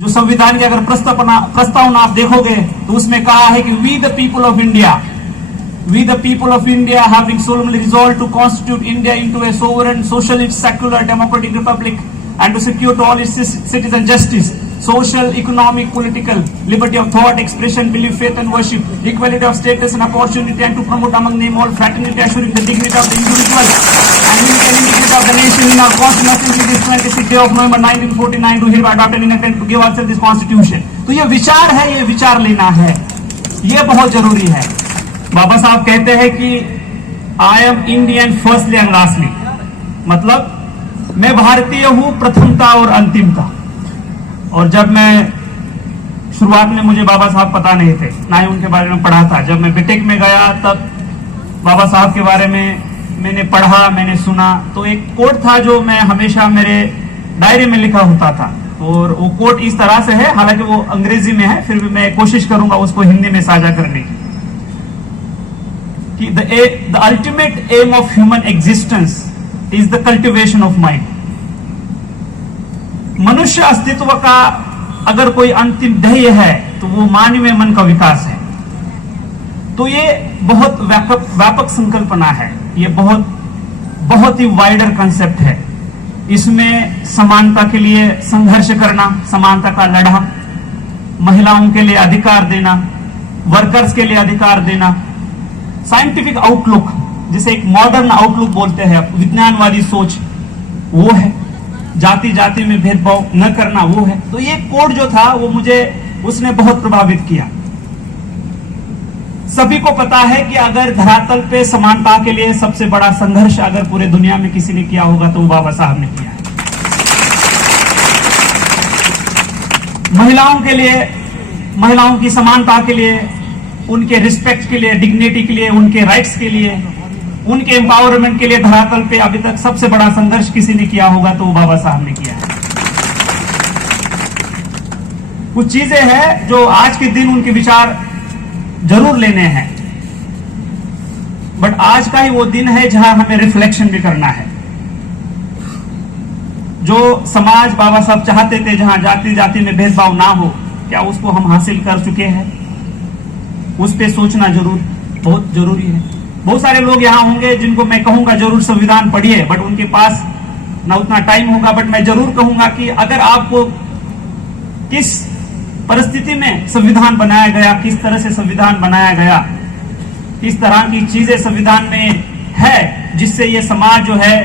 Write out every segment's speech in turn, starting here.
जो संविधान की अगर प्रस्तावना आप देखोगे तो उसमें कहा है कि we the people of India having solemnly resolved to constitute India into a sovereign, socialist, secular, democratic republic and to secure to all its citizens justice, social, economic, political, liberty of thought, expression, belief, faith and worship, equality of status and opportunity, and to promote among them all fraternity, assuring the dignity of the individual and unity and integrity of the nation in our constitution this 26th day of November 1949 to hereby adopt and intend to give ourselves this constitution। तो ये विचार है, ये विचार लेना है, ये बहुत जरूरी है। बाबा साहब कहते हैं कि I am Indian firstly and lastly, मतलब मैं भारतीय हूं प्रथमता और अंतिमता। और जब मैं शुरुआत में मुझे बाबा साहब पता नहीं थे, ना ही उनके बारे में पढ़ा था। जब मैं बीटेक में गया तब बाबा साहब के बारे में मैंने पढ़ा, मैंने सुना। तो एक कोट था जो मैं हमेशा मेरे डायरी में लिखा होता था, और वो कोट इस तरह से है, हालांकि वो अंग्रेजी में है, फिर भी मैं कोशिश करूंगा उसको हिंदी में साझा करने की। कि the ultimate aim of human existence is the cultivation of mind। मनुष्य अस्तित्व का अगर कोई अंतिम ध्येय है तो वो मानवीय मन का विकास है। तो ये बहुत व्यापक संकल्पना है, ये बहुत ही वाइडर कंसेप्ट है। इसमें समानता के लिए संघर्ष करना, समानता का लड़ा, महिलाओं के लिए अधिकार देना, वर्कर्स के लिए अधिकार देना, साइंटिफिक आउटलुक, जिसे एक मॉडर्न आउटलुक बोलते हैं, विज्ञानवादी सोच, वो है। जाति जाति में भेदभाव न करना, वो है। तो ये कोड जो था वो मुझे उसने बहुत प्रभावित किया। सभी को पता है कि अगर धरातल पे समानता के लिए सबसे बड़ा संघर्ष अगर पूरे दुनिया में किसी ने किया होगा तो वो बाबा साहब ने किया है। महिलाओं के लिए, महिलाओं की समानता के लिए, उनके रिस्पेक्ट के लिए, डिग्निटी के लिए, उनके राइट्स के लिए, उनके एम्पावरमेंट के लिए धरातल पे अभी तक सबसे बड़ा संघर्ष किसी ने किया होगा तो वो बाबा साहब ने किया है। कुछ चीजें हैं जो आज के दिन उनके विचार जरूर लेने हैं, बट आज का ही वो दिन है जहां हमें रिफ्लेक्शन भी करना है। जो समाज बाबा साहब चाहते थे, जहां जाति जाति में भेदभाव ना हो, क्या उसको हम हासिल कर चुके हैं? उस पे सोचना जरूर बहुत जरूरी है। बहुत सारे लोग यहाँ होंगे जिनको मैं कहूंगा जरूर संविधान पढ़िए, बट उनके पास ना उतना टाइम होगा। बट मैं जरूर कहूंगा कि अगर आपको किस परिस्थिति में संविधान बनाया गया, किस तरह से संविधान बनाया गया, किस तरह की चीजें संविधान में है जिससे ये समाज जो है,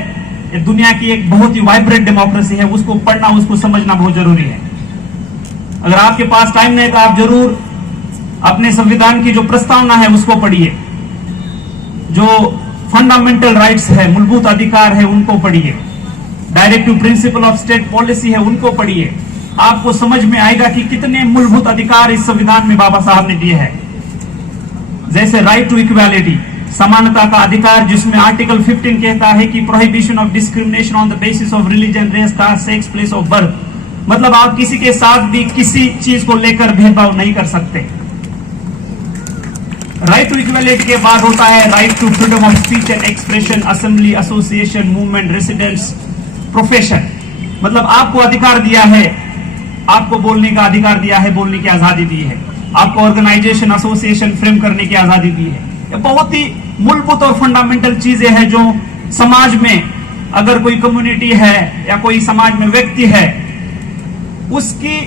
ये दुनिया की एक बहुत ही वाइब्रेंट डेमोक्रेसी है, उसको पढ़ना, उसको समझना बहुत जरूरी है। अगर आपके पास टाइम नहीं तो आप जरूर अपने संविधान की जो प्रस्तावना है उसको पढ़िए। जो फंडामेंटल राइट्स है, मूलभूत अधिकार है, उनको पढ़िए। Directive principle of state policy है, उनको पढ़िए। आपको समझ में आएगा कि कितने मूलभूत अधिकार इस संविधान में बाबा साहब ने दिए हैं। जैसे राइट टू इक्वालिटी, समानता का अधिकार, जिसमें आर्टिकल 15 कहता है कि prohibition of discrimination on the basis of religion, race, caste, sex, place of birth. मतलब आप किसी के साथ भी किसी चीज को लेकर भेदभाव नहीं कर सकते। राइट टू इक्वालिटी के बाद होता है right to freedom of speech and expression, assembly, association, movement, residence, profession. मतलब आपको अधिकार दिया है, आपको बोलने का अधिकार दिया है, बोलने की आजादी दी है। आपको ऑर्गेनाइजेशन, एसोसिएशन फ्रेम करने की आजादी दी है। ये बहुत ही मूलभूत और फंडामेंटल चीजें हैं जो समाज में अगर कोई कम्युनिटी है या कोई समाज में व्यक्ति है, उसकी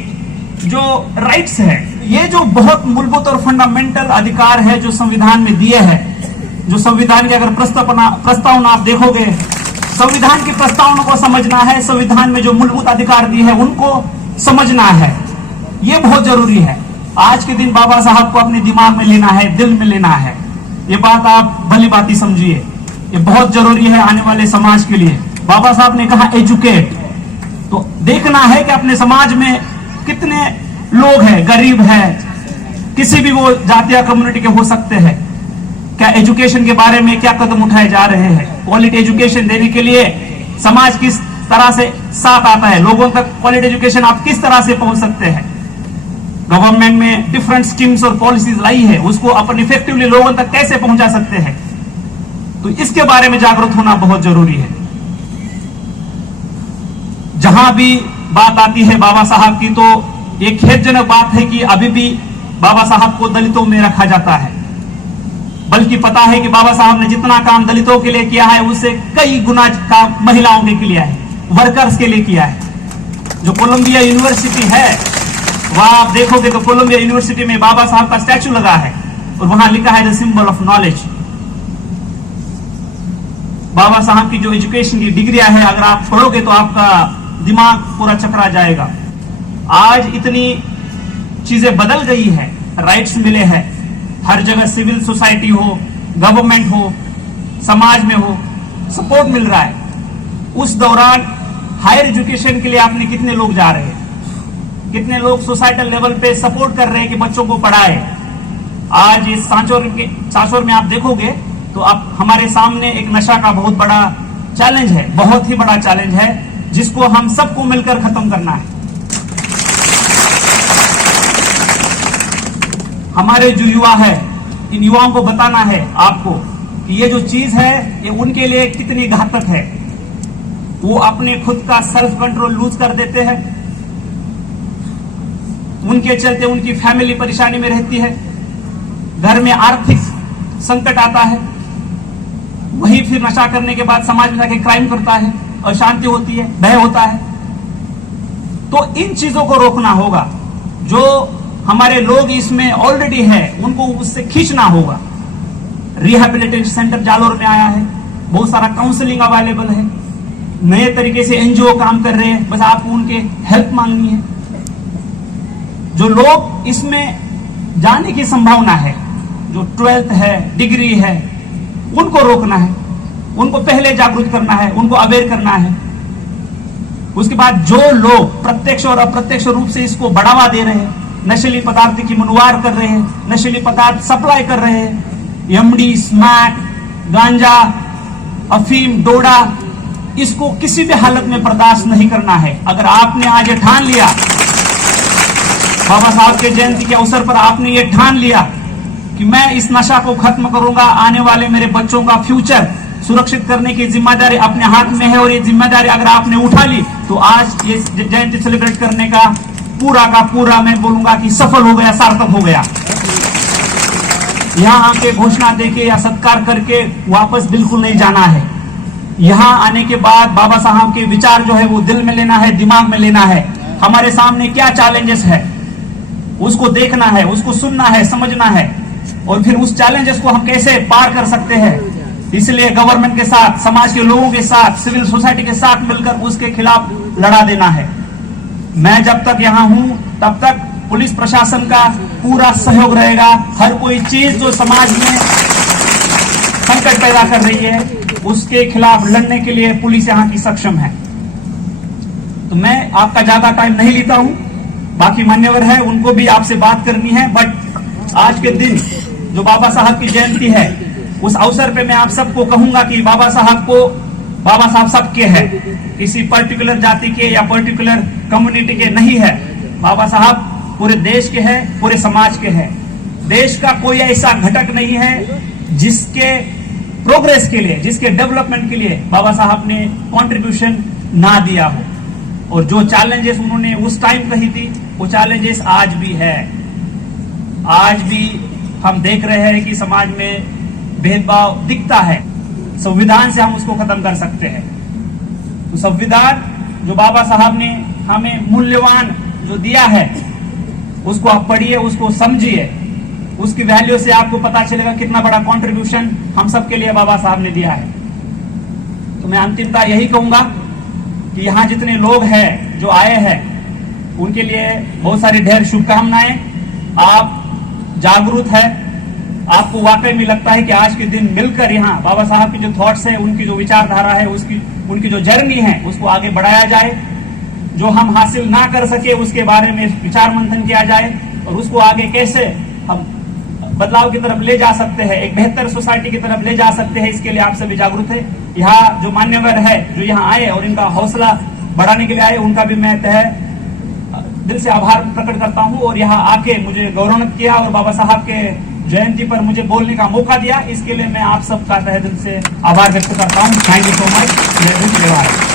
जो राइट्स है, ये जो बहुत मूलभूत और फंडामेंटल अधिकार है जो संविधान में दिए हैं। जो संविधान की अगर प्रस्तावना आप देखोगे, संविधान की प्रस्तावना को समझना है, संविधान में जो मूलभूत अधिकार दिए हैं उनको समझना है, ये बहुत जरूरी है। आज के दिन बाबा साहब को अपने दिमाग में लेना है, दिल में लेना है। ये बात आप भली बात ही समझिए, ये बहुत जरूरी है आने वाले समाज के लिए। बाबा साहब ने कहा एजुकेट, तो देखना है कि अपने समाज में कितने लोग हैं, गरीब हैं, किसी भी वो जाति या कम्युनिटी के हो सकते हैं। क्या एजुकेशन के बारे में क्या कदम उठाए जा रहे हैं? क्वालिटी एजुकेशन देने के लिए समाज किस तरह से साथ आता है? लोगों तक क्वालिटी एजुकेशन आप किस तरह से पहुंच सकते हैं? गवर्नमेंट में डिफरेंट स्कीम्स और पॉलिसीज लाई है, उसको अपन इफेक्टिवली लोगों तक कैसे पहुंचा सकते हैं? तो इसके बारे में जागरूक होना बहुत जरूरी है। जहां भी बात आती है बाबा साहब की, तो ये खेदजनक बात है कि अभी भी बाबा साहब को दलितों में रखा जाता है, बल्कि पता है कि बाबा साहब ने जितना काम दलितों के लिए किया है उससे कई गुना काम महिलाओं के लिए है, वर्कर्स के लिए किया है। जो कोलंबिया यूनिवर्सिटी है वहां आप देखोगे तो कोलंबिया यूनिवर्सिटी में बाबा साहब का स्टैचू लगा है और वहां लिखा है द सिंबल ऑफ नॉलेज। बाबा साहब की जो एजुकेशन की डिग्रियां है, अगर आप पढ़ोगे तो आपका दिमाग पूरा चकरा जाएगा। आज इतनी चीजें बदल गई है, राइट्स मिले हैं हर जगह, सिविल सोसाइटी हो, गवर्नमेंट हो, समाज में हो, सपोर्ट मिल रहा है। उस दौरान हायर एजुकेशन के लिए आपने कितने लोग जा रहे हैं, कितने लोग सोसाइटल लेवल पे सपोर्ट कर रहे हैं कि बच्चों को पढ़ाए। आज इस सांचौर में आप देखोगे तो आप हमारे सामने एक नशा का बहुत बड़ा चैलेंज है, बहुत ही बड़ा चैलेंज है, जिसको हम सबको मिलकर खत्म करना है। हमारे जो युवा है, इन युवाओं को बताना है आपको कि ये जो चीज है ये उनके लिए कितनी घातक है। वो अपने खुद का सेल्फ कंट्रोल लूज कर देते हैं, उनके चलते उनकी फैमिली परेशानी में रहती है, घर में आर्थिक संकट आता है, वही फिर नशा करने के बाद समाज में जाके क्राइम करता है, अशांति होती है, भय होता है। तो इन चीजों को रोकना होगा। जो हमारे लोग इसमें ऑलरेडी है उनको उससे खींचना होगा। रिहैबिलिटेशन सेंटर जालोर में आया है, बहुत सारा काउंसलिंग अवेलेबल है, नए तरीके से एनजीओ काम कर रहे हैं, बस आपको उनके हेल्प मांगनी है। जो लोग इसमें जाने की संभावना है, जो 12th है, डिग्री है, उनको रोकना है, उनको पहले जागरूक करना है, उनको अवेयर करना है। उसके बाद जो लोग प्रत्यक्ष और अप्रत्यक्ष रूप से इसको बढ़ावा दे रहे हैं, नशीली पदार्थ की मनुवार कर रहे हैं, नशीली पदार्थ सप्लाई कर रहे हैं, एमडी, स्मैक, गांजा, अफीम, डोडा, इसको किसी भी हालत में बर्दाश्त नहीं करना है। अगर आपने आज ये ठान लिया, बाबा साहब के जयंती के अवसर पर आपने ये ठान लिया कि मैं इस नशा को खत्म करूंगा, आने वाले मेरे बच्चों का फ्यूचर सुरक्षित करने की जिम्मेदारी अपने हाथ में है, और ये जिम्मेदारी अगर आपने उठा ली तो आज ये जयंती सेलिब्रेट करने का पूरा मैं बोलूंगा कि सफल हो गया, सार्थक हो गया। यहां आके घोषणा देके या सत्कार करके वापस बिल्कुल नहीं जाना है। यहां आने के बाद बाबा साहब के विचार जो है वो दिल में लेना है, दिमाग में लेना है। हमारे सामने क्या चैलेंजेस है उसको देखना है, उसको सुनना है, समझना है, और फिर उस चैलेंजेस को हम कैसे पार कर सकते हैं। इसलिए गवर्नमेंट के साथ, समाज के लोगों के साथ, सिविल सोसाइटी के साथ मिलकर उसके खिलाफ लड़ा देना है। मैं जब तक यहां हूं तब तक पुलिस प्रशासन का पूरा सहयोग रहेगा। हर कोई चीज जो समाज में संकट पैदा कर रही है उसके खिलाफ लड़ने के लिए पुलिस यहां की सक्षम है। तो मैं आपका ज्यादा टाइम नहीं लेता हूं, बाकी मान्यवर है उनको भी आपसे बात करनी है। बट आज के दिन जो बाबा साहब की जयंती है, उस अवसर पे मैं आप सबको कहूंगा कि बाबा साहब सबके हैं, किसी पर्टिकुलर जाति के या पर्टिकुलर कम्युनिटी के नहीं है। बाबा साहब पूरे देश के हैं, पूरे समाज के हैं। देश का कोई ऐसा घटक नहीं है जिसके प्रोग्रेस के लिए, जिसके डेवलपमेंट के लिए बाबा साहब ने कंट्रीब्यूशन ना दिया हो। और जो चैलेंजेस उन्होंने उस टाइम कही थी वो चैलेंजेस आज भी है। आज भी हम देख रहे हैं कि समाज में भेदभाव दिखता है। संविधान से हम उसको खत्म कर सकते हैं। तो संविधान जो बाबा साहब ने हमें मूल्यवान जो दिया है उसको आप पढ़िए, उसको समझिए, उसकी वैल्यू से आपको पता चलेगा कितना बड़ा कंट्रीब्यूशन हम सबके लिए बाबा साहब ने दिया है। तो मैं अंतिमता यही कहूंगा कि यहाँ जितने लोग हैं जो आए हैं उनके लिए बहुत सारी ढेर शुभकामनाएं। आप जागरूक है, आपको वाकई में लगता है कि आज के दिन मिलकर यहाँ बाबा साहब की जो थॉट्स है, उनकी जो विचारधारा है, उनकी जो जर्नी है उसको आगे बढ़ाया जाए। जो हम हासिल ना कर सके उसके बारे में विचार मंथन किया जाए और उसको आगे कैसे हम बदलाव की तरफ ले जा सकते हैं, एक बेहतर सोसाइटी की तरफ ले जा सकते हैं, इसके लिए आप सभी जागरूक है। यहाँ जो मान्यवर है जो यहाँ आए और इनका हौसला बढ़ाने के लिए आए, उनका भी मैं दिल से आभार प्रकट करता हूँ। और यहाँ आके मुझे गौरवान्वित किया और बाबा साहब के जयंती पर मुझे बोलने का मौका दिया, इसके लिए मैं आप सबका तहे दिल से आभार व्यक्त करता हूँ। Thank you so much. जय हिंद, जय भारत।